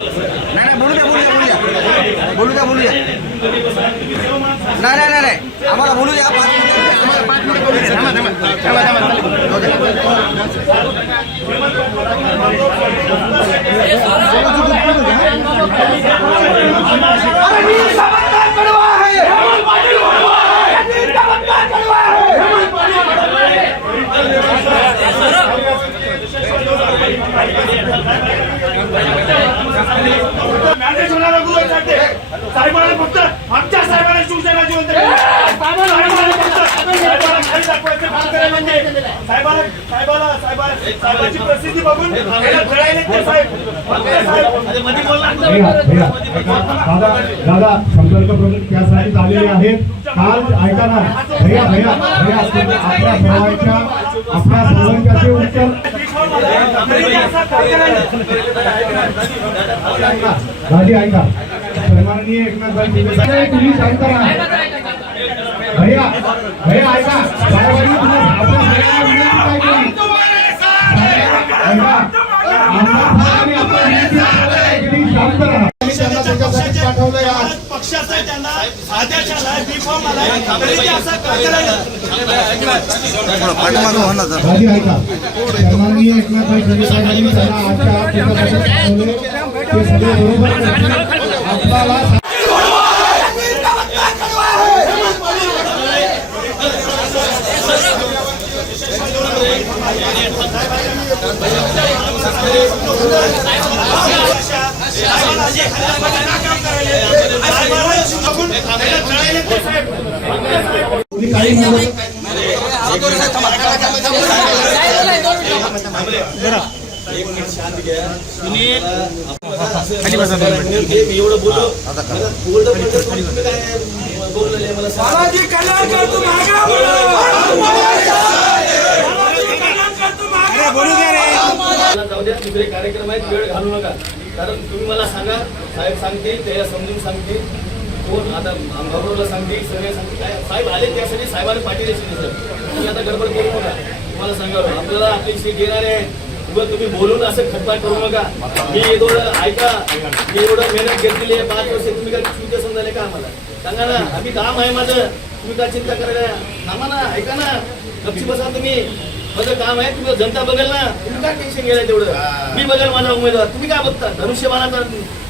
नाही बोलू द्या नाही आम्हाला बोलू द्या 5 मिनिट बोलू द्या साहेबांना फक्त आमच्या साहेबांना शिवसेना जिवंत साहेबांची प्रसिद्धी बघून दादा संपर्क प्रमुख त्यासाठी आलेले आहेत. काल ऐका ना भैया आपल्या सर्वांचे उत्तर दादी ऐका सन्माननीय एकनाथभाई तुम्ही शांत राहा. भैया ऐका साहेबांनी आपल्या सगळ्यांना विनंती काय केली शांत राहा. पक्षाचा त्यांना आदेश आला बी फॉर्म आला तरी असं करायला दादी ऐका सन्माननीय एकनाथभाई साहेबांनी त्यांना आजच्या ते सगळे बरोबर आपल्याला दुसरे कार्यक्रम आहेत वेळ घालू नका कारण तुम्ही मला सांगा साहेब सांगतील त्याला समजून सांगतील कोण आता आमदारला सांगतील सगळे सांगतील साहेब आले त्यासाठी साहेबांनी पाठी देशील सर तुम्ही आता गडबड करू नका तुम्हाला सांगावं आपल्याला आपली सीट घेणार आहे उगाच तुम्ही बोलून असं खटपाट करू नका मी एवढं ऐका मी एवढं मेहनत घेतलेली आहे 5 वर्ष तुम्ही काय चुकीचं समजायला का आम्हाला सांगा ना आम्ही काम आहे माझं तुम्ही काय चिंता करायला थांबा ना ऐका ना गपची बसा तुम्ही माझं काम आहे तुम्ही जनता बघेल ना तुम्ही काय टेन्शन घ्यायला तेवढं मी बघेल माझा उमेदवार तुम्ही काय बघता धनुष्यबाणाचा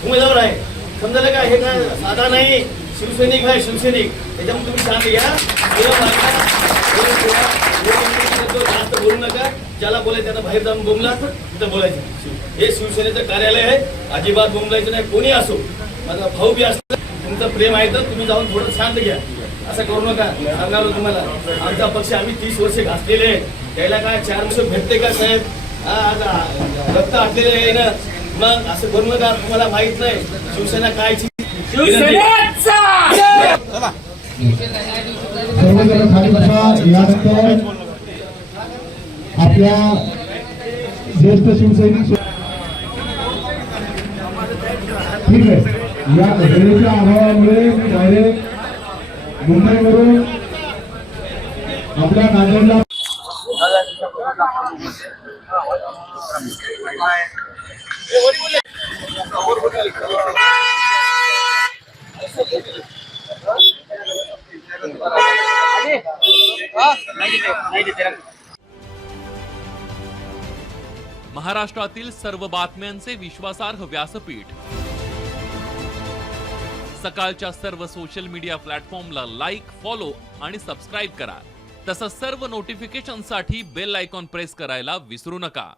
उमेदवार आहे समजायला का हे काय साधा नाही शिवसैनिक आहे शिवसैनिक त्याच्यामुळे तुम्ही शांत घ्या जास्त बोलू नका ज्याला बोलायचं त्यांना बाहेर जाऊन बोमला तिथं बोलायचं हे शिवसेनेचं कार्यालय आहे अजिबात बोंबलायचं नाही कोणी असो माझा भाऊ बी असतो तुमचं प्रेम आहे तर तुम्ही जाऊन थोडं शांत घ्या असं करू नका सांगणार तुम्हाला आमचा पक्ष आम्ही 30 वर्ष घातलेले त्याला काय 4 वर्ष भेटते का साहेब रक्त आटलेले आहे ना मग असं करू नका तुम्हाला माहित नाही शिवसेना काय सर्वजण खाली बसा. यानंतर आपल्या ज्येष्ठ शिवसैनिक ठीक आहे या वेळेच्या अभावामुळे मी डायरेक्ट मुंबईवरून आपल्या नांदेडला महाराष्ट्रातील सर्व बातम्यांचे विश्वासार्ह व्यासपीठ सकाळच्या सर्व सोशल मीडिया प्लॅटफॉर्मला लाईक, फॉलो आणि सबस्क्राईब करा. तसंच सर्व नोटिफिकेशनसाठी बेल आयकॉन प्रेस करायला विसरू नका.